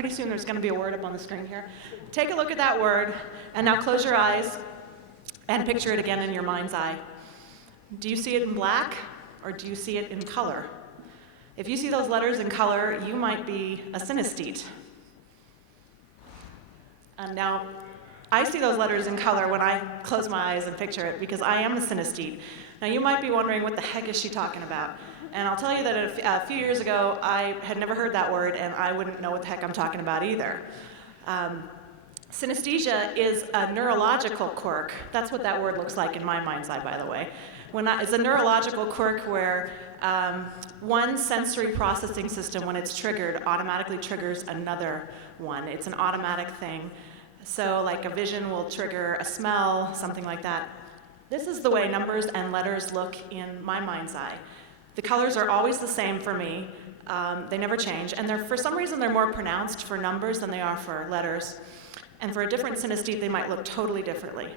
pretty soon there's going to be a word up on the screen here. Take a look at that word, and now close your eyes and picture it again in your mind's eye. Do you see it in black, or do you see it in color? If you see those letters in color, you might be a synesthete. And now, I see those letters in color when I close my eyes and picture it, because I am a synesthete. Now, you might be wondering, what the heck is she talking about? And I'll tell you that a few years ago, I had never heard that word, and I wouldn't know what the heck I'm talking about either. Synesthesia is a neurological quirk. That's what that word looks like in my mind's eye, by the way. It's a neurological quirk where one sensory processing system, when it's triggered, automatically triggers another one. It's an automatic thing. So like a vision will trigger a smell, something like that. This is the way numbers and letters look in my mind's eye. The colors are always the same for me. They never change. And for some reason, they're more pronounced for numbers than they are for letters. And for a different synesthete, they might look totally differently.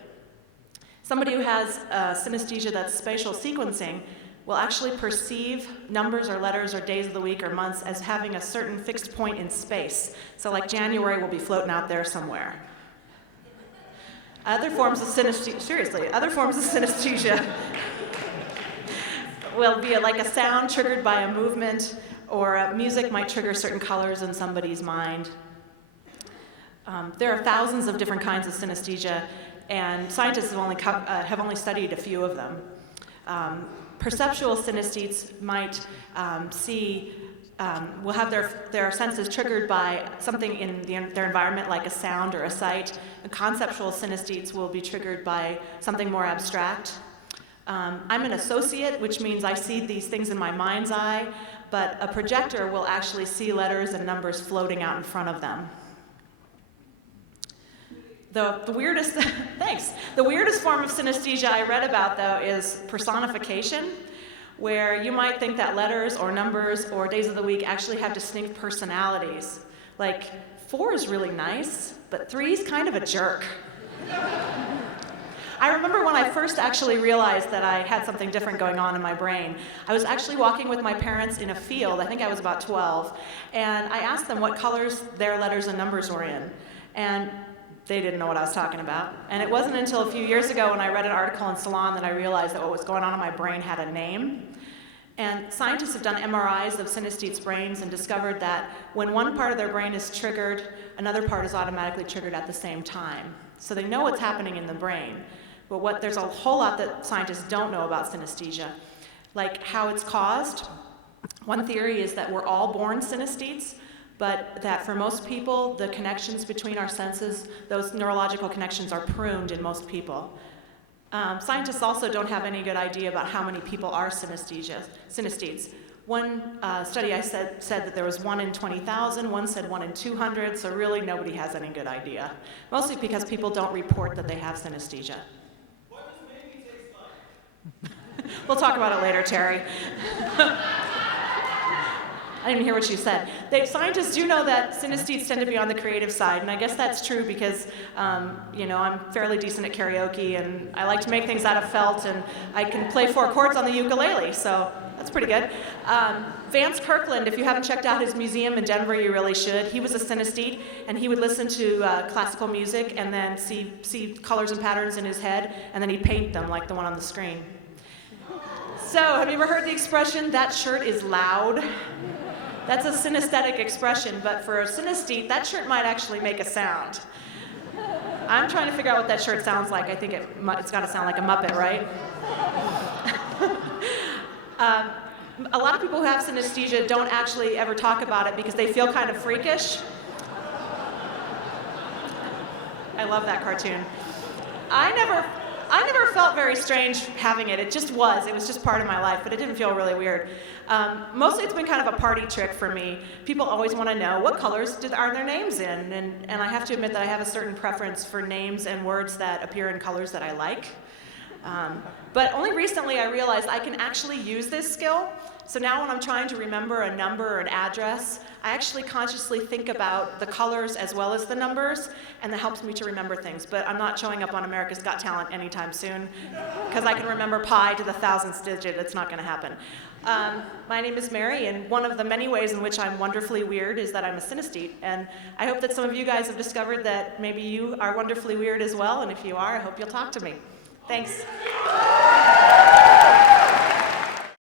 Somebody who has synesthesia that's spatial sequencing will actually perceive numbers or letters or days of the week or months as having a certain fixed point in space. So like January will be floating out there somewhere. Other forms of synesthesia will be like a sound triggered by a movement, or music might trigger certain colors in somebody's mind. There are thousands of different kinds of synesthesia, and scientists have only studied a few of them. Perceptual synesthetes might will have their senses triggered by something in their environment, like a sound or a sight. And conceptual synesthetes will be triggered by something more abstract. I'm an associate, which means I see these things in my mind's eye, but a projector will actually see letters and numbers floating out in front of them. The weirdest, thanks. The weirdest form of synesthesia I read about, though, is personification, where you might think that letters or numbers or days of the week actually have distinct personalities. Like, 4 is really nice, but 3 is kind of a jerk. I remember when I first actually realized that I had something different going on in my brain. I was actually walking with my parents in a field, I think I was about 12, and I asked them what colors their letters and numbers were in. And they didn't know what I was talking about. And it wasn't until a few years ago when I read an article in Salon that I realized that what was going on in my brain had a name. And scientists have done MRIs of synesthetes' brains and discovered that when one part of their brain is triggered, another part is automatically triggered at the same time. So they know what's happening in the brain. But there's a whole lot that scientists don't know about synesthesia, like how it's caused. One theory is that we're all born synesthetes, but that for most people, the connections between our senses, those neurological connections, are pruned in most people. Scientists also don't have any good idea about how many people are synesthetes. One study I said that there was 1 in 20,000, one said 1 in 200, so really nobody has any good idea. Mostly because people don't report that they have synesthesia. What does maybe taste like? We'll talk about it later, Terry. I didn't even hear what she said. Scientists do know that synesthetes tend to be on the creative side, and I guess that's true because, I'm fairly decent at karaoke, and I like to make things out of felt, and I can play 4 chords on the ukulele, so that's pretty good. Vance Kirkland, if you haven't checked out his museum in Denver, you really should. He was a synesthete, and he would listen to classical music and then see colors and patterns in his head, and then he'd paint them like the one on the screen. So, have you ever heard the expression, "that shirt is loud"? That's a synesthetic expression, but for a synesthete, that shirt might actually make a sound. I'm trying to figure out what that shirt sounds like. I think it's got to sound like a Muppet, right? A lot of people who have synesthesia don't actually ever talk about it because they feel kind of freakish. I love that cartoon. I never felt very strange having it. It was just part of my life, but it didn't feel really weird. Mostly it's been kind of a party trick for me. People always want to know what colors are their names in, and I have to admit that I have a certain preference for names and words that appear in colors that I like. But only recently I realized I can actually use this skill. So now when I'm trying to remember a number or an address, I actually consciously think about the colors as well as the numbers, and that helps me to remember things. But I'm not showing up on America's Got Talent anytime soon, because I can remember pi to the 1000th digit. It's not going to happen. My name is Mary, and one of the many ways in which I'm wonderfully weird is that I'm a synesthete. And I hope that some of you guys have discovered that maybe you are wonderfully weird as well, and if you are, I hope you'll talk to me. Thanks.